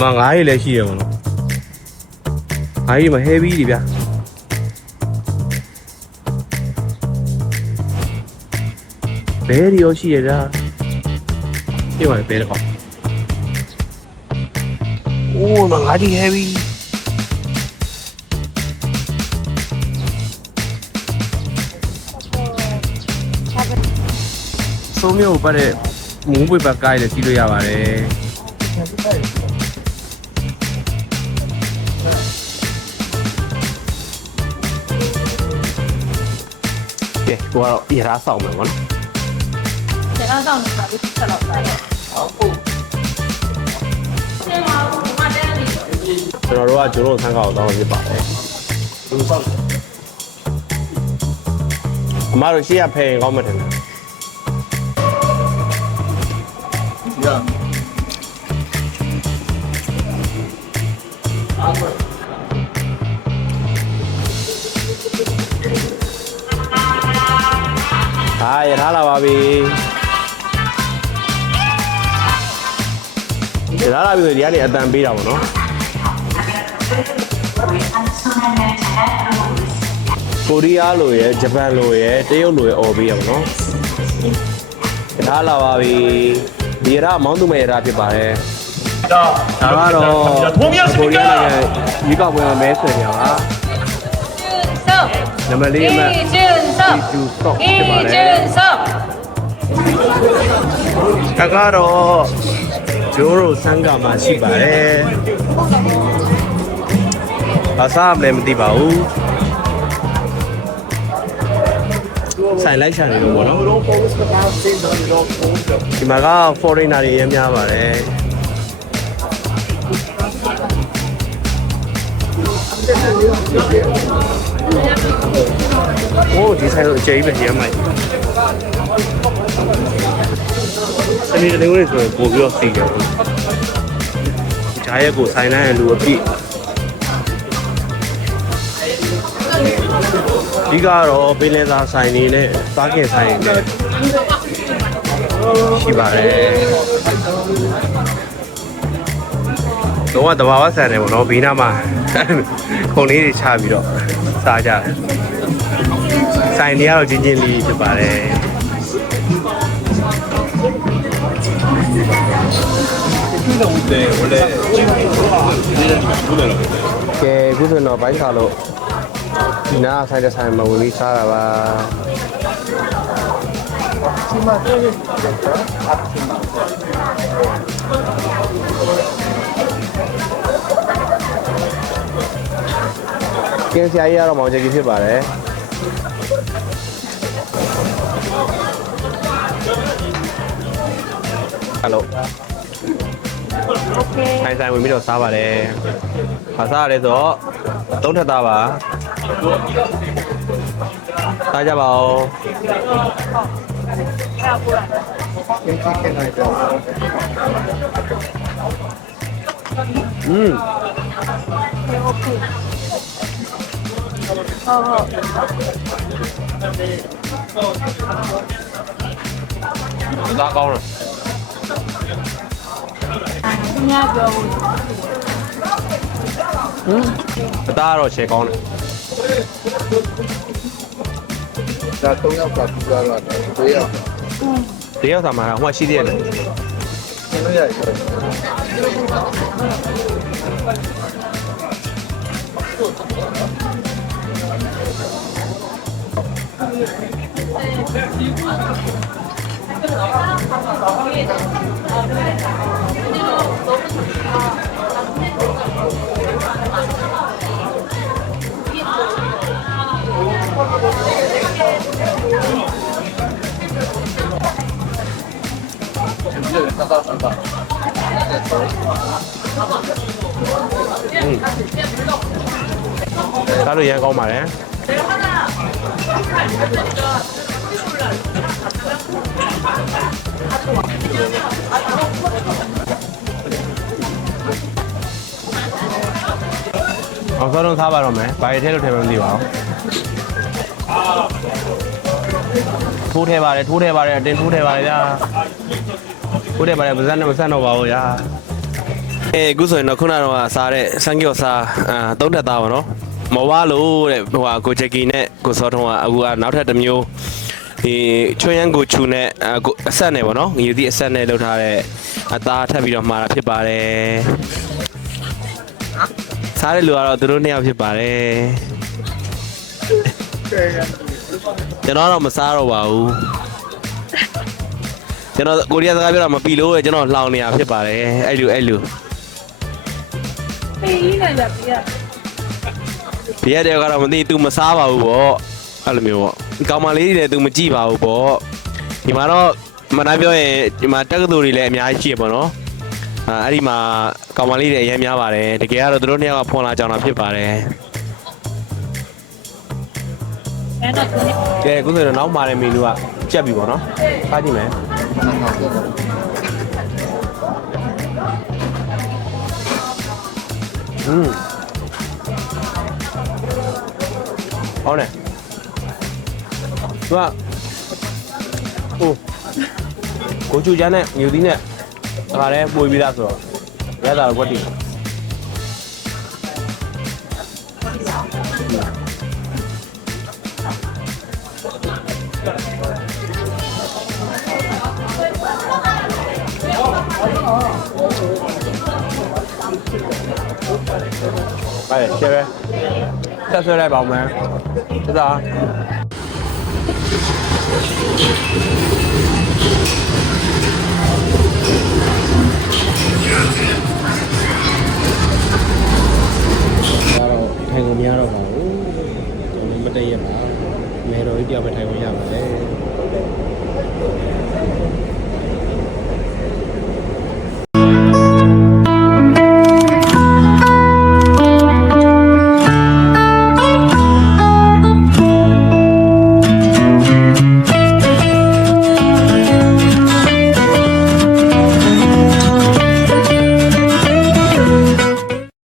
မှာငါးရီလည်းရှိရပါတော့ငါးရီမှာ heavy တွေဗျာဘဲရီရောရှိရတာဒီမှာဘဲတော့အိုးမငါးရီ heavy သုံးမျိုးပတ်တဲ့မူးပွေပတ်ကိုင်းလည်းစီးလို့ရပါတယ် ကဲကိုကတော့ရထားဆောင်မယ်ဗောနော်ကျန်တော့တောင်းနေတာပြီးဆက်တော့တာဟုတ်ဟုတ်ဆင်းပါဦးဒီမှာတန်းနေကျွန်တော်တို့ကကျွန်တော်တို့ဆန်းကောက်တောင်းဖြစ်ပါတယ်အမတို့ရှေ့ကဖယ်ရင်ကောင်းမှထင်တယ်ဟာရ ထားလာပါပြီရထားလာပြီဆိုဒီကနေအတန်ပေးတာပေါ့နော်ကိုရီးယားလိုရယ်ဂျပန်လိုရယ်တရုတ်လိုရယ်អော်ပေးရပါတော့ရထားလာပါပြီဒီရထားမောင်းသူမဲ့ရထားဖြစ်ပါတယ် 자, ဒါကတော့ကိုရီးယားနိုင်ငံရေကောက်ပွဲမှာမဲဆွယ်နေရပါဆော့နံပါတ်၄အမှတ်ကျင်းဆော့ကျူဆော့ဖြစ်ပါတယ်ကျင်းဆော့ ဒါကတော့ဂျိုးရိုဆန်ကာမှာရှိပါတယ်ဘာစားမလဲမသိပါဘူးဆိုင်လိုက်ရှာနေလို့ပေါ့နော်ဒီမှာက foreigner တွေအများများပါတယ်โอ้ဒီဆိုင်တော့အကျကြီးပဲရမ်းမိုက် စနေတနင်္ဂနွေဆိုရင်ပို့ပြီးတော့စီတယ်ပေါ့ဂျားရက်ကိုဆိုင်လိုက်ရလူအပြည့်ဒီကတော့ပင်လယ်သားဆိုင်နေနဲ့စားကင်ဆိုင်နေရှိပါတယ်တော့တဘာဝဆန်တယ်ပေါ့နော်ဘေးနားမှာခုံလေးတွေချပြီးတော့စားကြတယ်ဆိုင်တွေကတော့ချင်းချင်းလေးဖြစ်ပါတယ် ကဲအခုဆိုရင်တော့ဘိုင်းခါလို့ဒီနားဆိုင်တဲ့ဆိုင်မှာဝင်ပြီးစားတာပါကင်းစရာကြီးကတော့မောင်ချက်ကြီးဖြစ်ပါတယ် ဟယ်လို โอเค ဆိုင်ဆိုင်ဝင်ပြီးတော့စားပါတယ်။ဘာစားရလဲဆိုတော့သုံးထပ်သားပါ။စားကြပါဦး အဲ့ဒါကို ။อืม โอเคဟုတ်ဟုတ် စားကောင်းတယ် သူများပြောဘူး။ဟမ်အသားကတော့ချေကောင်းတယ်ဒါ၃ယောက်ကပူလာတော့၄ယောက်။တယောက်သာမှာဟိုမှာရှိသေးတယ်ဆင်းလို့ရတယ်။ စားလို့ရမ်းကောင်းပါ အောင်စားတော့စားပါတော့မယ်။ဘာရထဲလို့ထဲမှမသိပါဘူး။ထိုးထဲပါတယ်ထိုးထဲပါတယ်အတင်းထိုးထဲပါတယ်ဗျာ။ထိုးထဲပါတယ်ပါဇက်နဲ့မဆက်တော့ပါဘူးဗျာ။အဲအခုဆိုရင်တော့ခုနကတော့စားတဲ့စံကျော်စားအာသုံးထပ်သားပါနော်မဝါလို့တဲ့ဟိုဟာကိုချက်ကီနဲ့ကိုစောထုံးကအခုကနောက်ထပ်တစ်မျိုးဒီချွန်းရန်ကိုချူနဲ့အာကိုအဆက်နဲ့ပေါ့နော်ငယူသည့်အဆက်နဲ့လုပ်ထားတဲ့အသားထပ်ပြီးတော့မှာတာဖြစ်ပါတယ် စားတဲ့လူကတော့သူတို့နှစ်ယောက်ဖြစ်ပါတယ်ကျွန်တော်တော့မစားတော့ပါဘူးကျွန်တော်ကိုရီးယားစကားပြောတာမပြီလို့ကျွန်တော်လှောင်နေရဖြစ်ပါတယ်အဲ့လူအဲ့လူပေးရင်းနဲ့ကြပြရဒီရက်တည်းကတော့မသိ तू မစားပါဘူးပေါ့အဲ့လိုမျိုးပေါ့ကောင်မလေးတွေလည်း तू မကြည့်ပါဘူးပေါ့ဒီမှာတော့မနာပြောရင်ဒီမှာတက္ကသိုလ်တွေလည်းအများကြီးရှိရပေါ့နော်အာအဲ့ဒီမှာ ကောင်မလေးတွေအများများပါတယ်တကယ်ကတော့သူတို့နှစ်ယောက်ကဖွန်လာကြောင်တာဖြစ်ပါတယ်အဲ့တော့ဒီနေ့ကဲအခုဆိုတော့နောက်မှာတဲ့မီနူကကြက်ပြီပေါ့နော်စားကြည့်မယ်อืมဟောင်းတယ်သူကဟိုကိုချူချမ်းနဲ့မြူသီးနဲ့ဒါလည်းပွေပြီးသားဆိုတော့ ရတာတော့ကွက်တီအဲ့ရှယ်ပဲဆက် ထိုင်ကုန်မရတော့ပါဘူး။ကျွန်တော်မတည့်ရပါဘူး။မဲတော်ကြီးတယောက်ပဲထိုင်ကုန်ရပါတယ်။